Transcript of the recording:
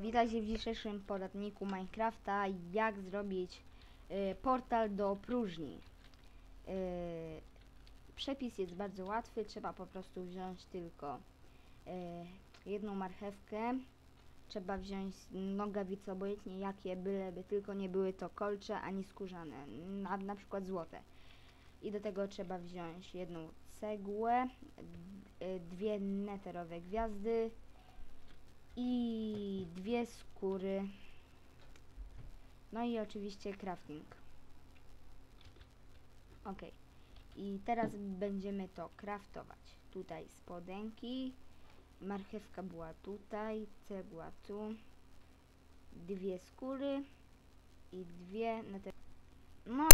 Witajcie w dzisiejszym poradniku Minecrafta, jak zrobić y, portal do próżni. Y, przepis jest bardzo łatwy, trzeba po prostu wziąć tylko y, jedną marchewkę, trzeba wziąć nogawice, obojętnie jakie, byleby tylko nie były to kolcze ani skórzane, na, na przykład złote. I do tego trzeba wziąć jedną cegłę, y, dwie neterowe gwiazdy, i dwie skóry. No i oczywiście crafting. Ok. I teraz będziemy to craftować. Tutaj spodenki. Marchewka była tutaj, cegła tu. Dwie skóry i dwie te... No